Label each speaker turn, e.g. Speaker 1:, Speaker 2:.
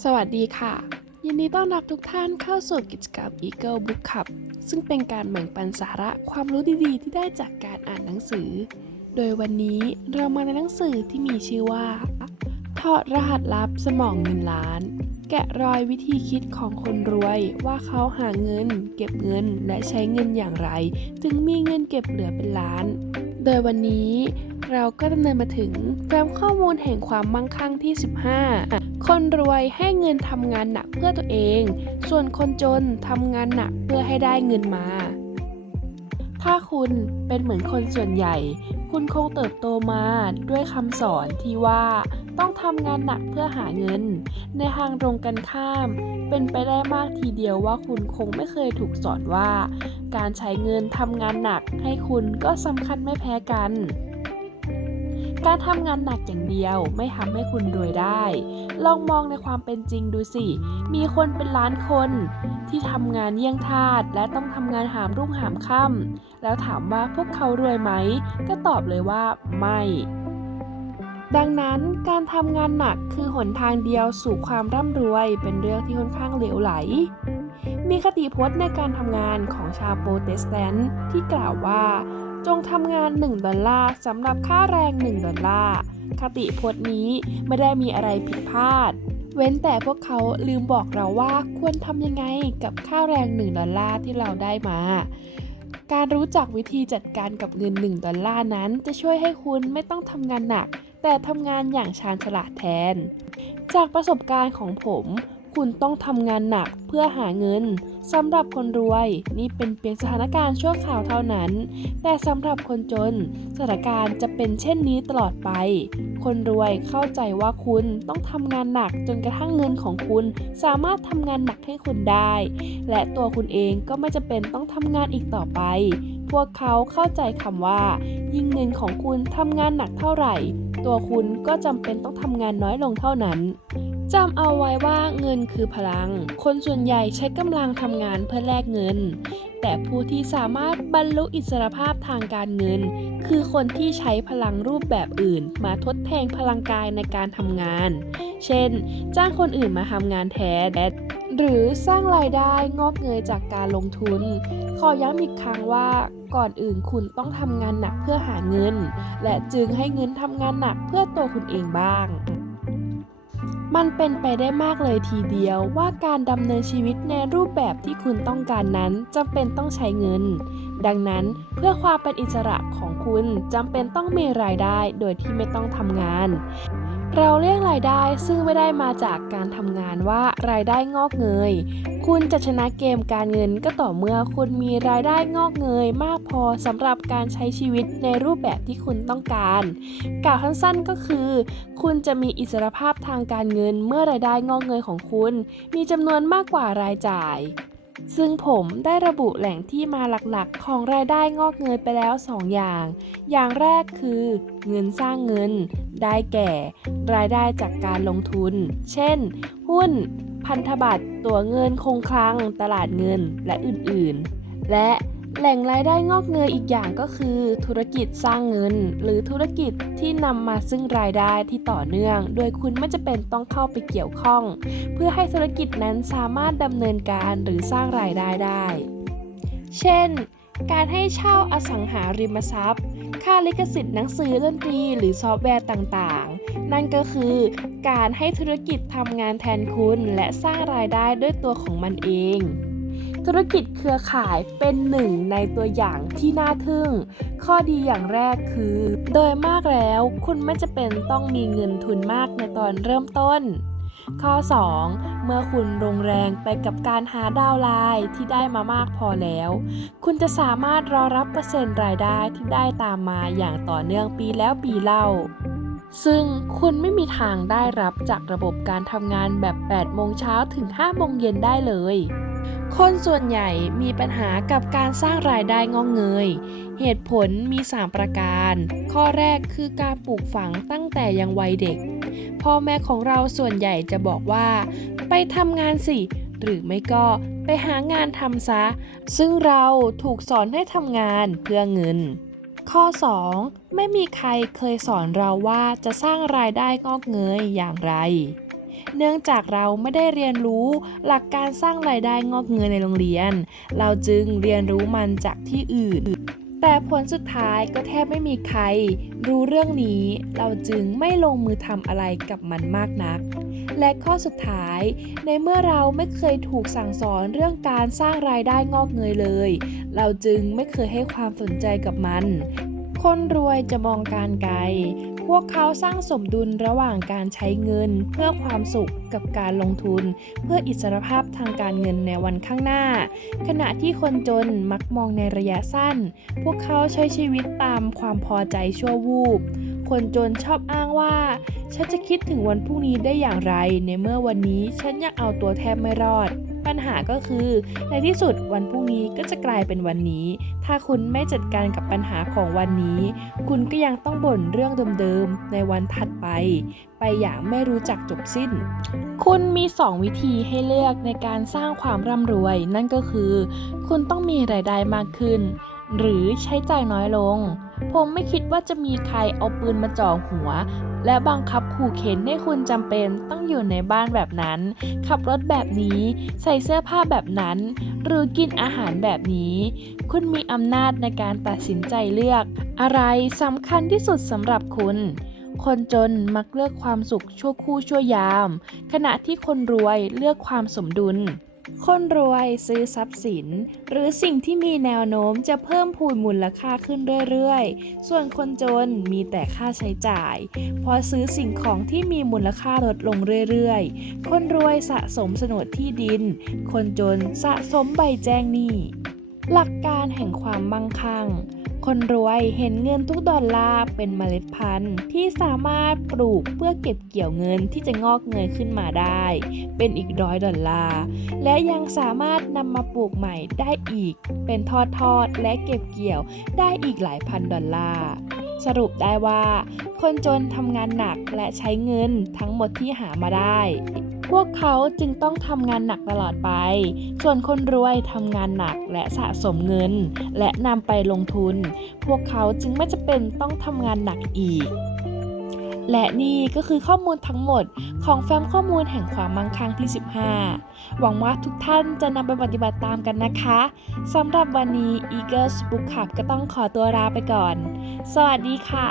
Speaker 1: สวัสดีค่ะ ยินดีต้อนรับทุกท่านเข้าสู่กิจกรรม Eagle Book Club ซึ่งเป็นการแบ่งปันสาระความรู้ดีๆ ที่ได้จากการอ่านหนังสือ โดยวันนี้เรามาในหนังสือที่มีชื่อว่าถอดรหัสลับสมองเงินล้าน แกะรอยวิธีคิดของคนรวยว่าเขาหาเงิน เก็บเงินและใช้เงินอย่างไรถึงมีเงินเก็บเหลือเป็นล้าน โดยวันนี้ เราก็ดำเนินมาถึงแฟ้มข้อมูลแห่งความมั่งคั่งที่ 15 คนรวยให้เงินทำงานหนักเพื่อตัวเอง ส่วนคนจนทำงานหนักเพื่อให้ได้เงินมา ถ้าคุณเป็นเหมือนคนส่วนใหญ่ คุณคงเติบโตมาด้วยคำสอนที่ว่าต้องทำงานหนักเพื่อหาเงิน ในทางตรงกันข้าม เป็นไปได้มากทีเดียวว่าคุณคงไม่เคยถูกสอนว่า การใช้เงินทำงานหนักให้คุณก็สำคัญไม่แพ้กัน การทำงานหนักอย่างเดียวไม่ทำให้คุณรวยได้ ลองมองในความเป็นจริงดูสิ มีคนเป็นล้านคน ที่ทำงานเยี่ยงทาสและต้องทำงานหามรุ่งหามค่ำแล้วถามว่าพวกเขารวยไหม ก็ตอบเลยว่าไม่ ดังนั้นการทำงานหนักคือหนทางเดียวสู่ความร่ำรวยเป็นเรื่องที่ค่อนข้างเหลวไหลมีคติพจน์ในการทำงานของชาวโปรเตสแตนต์ที่กล่าวว่า จงทำงาน 1 ดอลลาร์สำหรับค่าแรง 1 ดอลลาร์คติพจน์นี้ไม่ได้มีอะไรผิดพลาด เว้นแต่พวกเขาลืมบอกเราว่าควรทำยังไงกับค่าแรง 1 ดอลลาร์ที่เราได้มา การรู้จักวิธีจัดการกับเงิน 1 ดอลลาร์นั้นจะช่วยให้คุณไม่ต้องทำงานหนัก แต่ทำงานอย่างชาญฉลาดแทน จากประสบการณ์ของผม คุณต้องทำงานหนักเพื่อหาเงินสำหรับคนรวยนี่เป็นเพียงสถานการณ์ชั่วคราวเท่านั้น แต่สำหรับคนจน สถานการณ์จะเป็นเช่นนี้ตลอดไป คนรวยเข้าใจว่าคุณต้องทำงานหนักจนกระทั่งเงินของคุณ สามารถทำงานหนักให้คุณได้ และตัวคุณเองก็ไม่จำเป็นต้องทำงานอีกต่อไป พวกเขาเข้าใจคำว่า ยิ่งเงินของคุณทำงานหนักเท่าไหร่ ตัวคุณก็จำเป็นต้องทำงานน้อยลงเท่านั้น จำเอาไว้ว่าเงินคือพลัง คนส่วนใหญ่ใช้กำลังทำงานเพื่อแลกเงิน แต่ผู้ที่สามารถบรรลุอิสรภาพทางการเงิน คือคนที่ใช้พลังรูปแบบอื่น มาทดแทนพลังกายในการทำงาน เช่น จ้างคนอื่นมาทำงานแทนหรือสร้างรายได้งอกเงยจากการลงทุน ขอย้ำอีกครั้งว่าก่อนอื่นคุณต้องทำงานหนักเพื่อหาเงิน และจึงให้เงินทำงานหนักเพื่อตัวคุณเองบ้าง มันเป็นไปได้มากเลยทีเดียวว่าการดำเนินชีวิตในรูปแบบที่คุณต้องการนั้นจำเป็นต้องใช้เงิน ดังนั้นเพื่อความเป็นอิสระของคุณจำเป็นต้องมีรายได้โดยที่ไม่ต้องทำงาน เราเรียกรายได้ซึ่งไม่ได้มาจากการทำงานว่ารายได้งอกเงย คุณจะชนะเกมการเงินก็ต่อเมื่อคุณมีรายได้งอกเงย มากพอสำหรับการใช้ชีวิตในรูปแบบที่คุณต้องการ กล่าวสั้นๆก็คือ คุณจะมีอิสรภาพทางการเงินเมื่อรายได้งอกเงยของคุณ มีจำนวนมากกว่ารายจ่าย ซึ่งผมได้ระบุแหล่งที่มาหลักๆ ของรายได้งอกเงยไปแล้ว 2 อย่าง อย่างแรกคือ เงินสร้างเงิน ได้แก่ รายได้จากการลงทุน เช่น หุ้น พันธบัตร ตัวเงินคงคลัง ตลาดเงิน และอื่นๆ และ แหล่งรายได้งอกเงยอีกอย่างก็คือ ธุรกิจสร้างเงิน หรือธุรกิจที่นำมาซึ่งรายได้ที่ต่อเนื่อง โดยคุณไม่จะเป็นต้องเข้าไปเกี่ยวข้อง เพื่อให้ธุรกิจนั้นสามารถดำเนินการหรือสร้างรายได้ได้ เช่น การให้เช่าอสังหาริมทรัพย์ ค่าลิขสิทธิ์หนังสือดนตรีหรือซอฟต์แวร์ต่างๆ นั่นก็คือ การให้ธุรกิจทำงานแทนคุณและสร้างรายได้ด้วยตัวของมันเอง ธุรกิจเครือข่ายเป็นหนึ่งในตัวอย่างที่น่าทึ่ง ข้อดีอย่างแรกคือ โดยมากแล้วคุณไม่จะเป็นต้องมีเงินทุนมากในตอนเริ่มต้น ข้อ 2 เมื่อคุณลงแรงไปกับการหาดาวไลน์ที่ได้มามากพอแล้ว คุณจะสามารถรอรับเปอร์เซ็นต์รายได้ที่ได้ตามมาอย่างต่อเนื่องปีแล้วปีเล่าซึ่งคุณไม่มีทางได้รับจากระบบการทำงานแบบ 8 โมงเช้าถึง 5 โมงเย็นได้เลย คนส่วนใหญ่มีปัญหากับการสร้างรายได้งอกเงย เหตุผลมี 3 ประการ ข้อแรกคือการปลูกฝังตั้งแต่ยังวัยเด็ก พ่อแม่ของเราส่วนใหญ่จะบอกว่า ไปทำงานสิ หรือไม่ก็ไปหางานทำซะ ซึ่งเราถูกสอนให้ทำงานเพื่อเงิน ข้อ 2 ไม่มีใครเคยสอนเราว่าจะสร้างรายได้งอกเงยอย่างไร เนื่องจากเราไม่ได้เรียนรู้หลักการสร้างรายได้งอกเงยในโรงเรียน เราจึงเรียนรู้มันจากที่อื่น แต่ผลสุดท้ายก็แทบไม่มีใคร รู้เรื่องนี้ เราจึงไม่ลงมือทำอะไรกับมันมากนัก และข้อสุดท้าย ในเมื่อเราไม่เคยถูกสั่งสอนเรื่องการสร้างรายได้งอกเงยเลย เราจึงไม่เคยให้ความสนใจกับมัน คนรวยจะมองการไกล พวกเขาสร้างสมดุลระหว่างการใช้เงิน เพื่อความสุขกับการลงทุน เพื่ออิสรภาพทางการเงินในวันข้างหน้า ขณะที่คนจนมักมองในระยะสั้น พวกเขาใช้ชีวิตตามความพอใจชั่ววูบ คนจนชอบอ้างว่า ฉันจะคิดถึงวันพรุ่งนี้ได้อย่างไร ในเมื่อวันนี้ฉันยังเอาตัวแทบไม่รอด ปัญหาก็คือ ในที่สุดวันพรุ่งนี้ก็จะกลายเป็นวันนี้ ถ้าคุณไม่จัดการกับปัญหาของวันนี้ คุณก็ยังต้องบ่นเรื่องเดิมๆในวันถัดไป ไปอย่างไม่รู้จักจบสิ้น คุณมี 2 วิธีให้เลือกในการสร้างความร่ำรวย นั่นก็คือ คุณต้องมีรายได้มากขึ้น หรือใช้จ่ายน้อยลง ผมไม่คิดว่าจะมีใครเอาปืนมาจ่อหัว และบังคับขู่เข็นให้คุณจำเป็นต้องอยู่ในบ้านแบบนั้น ขับรถแบบนี้ ใส่เสื้อผ้าแบบนั้น หรือกินอาหารแบบนี้ คุณมีอำนาจในการตัดสินใจเลือก อะไรสำคัญที่สุดสำหรับคุณคนจนมักเลือกความสุขชั่วครู่ชั่วยาม ขณะที่คนรวยเลือกความสมดุล คนรวยซื้อทรัพย์สิน หรือสิ่งที่มีแนวโน้มจะเพิ่มพูนมูลค่าขึ้นเรื่อยๆ ส่วนคนจนมีแต่ค่าใช้จ่าย พอซื้อสิ่งของที่มีมูลค่าลดลงเรื่อยๆ คนรวยสะสมโฉนดที่ดิน คนจนสะสมใบแจ้งหนี้ หลักการแห่งความมั่งคั่ง คนรวยเห็นเงินทุกดอลลาร์เป็นเมล็ดพันธุ์ที่สามารถปลูกเพื่อเก็บเกี่ยวเงินที่จะงอกเงยขึ้นมาได้ เป็นอีกร้อยดอลลาร์และยังสามารถนำมาปลูกใหม่ได้อีก เป็นทอดๆและเก็บเกี่ยวได้อีกหลายพันดอลลาร์สรุปได้ว่า คนจนทำงานหนักและใช้เงินทั้งหมดที่หามาได้ พวกเขาจึงต้องทำงานหนักตลอดไป ส่วนคนรวยทำงานหนักและสะสมเงิน และนำไปลงทุน พวกเขาจึงไม่จำเป็นต้องทำงานหนักอีกและนี่ก็คือข้อมูลทั้งหมดของแฟ้มข้อมูลแห่งความมั่งคั่งที่ 15 หวังว่าทุกท่านจะนำไปปฏิบัติตามกันนะคะสำหรับวันนี้ Eagles Book Club ก็ต้องขอตัวลาไปก่อน สวัสดีค่ะ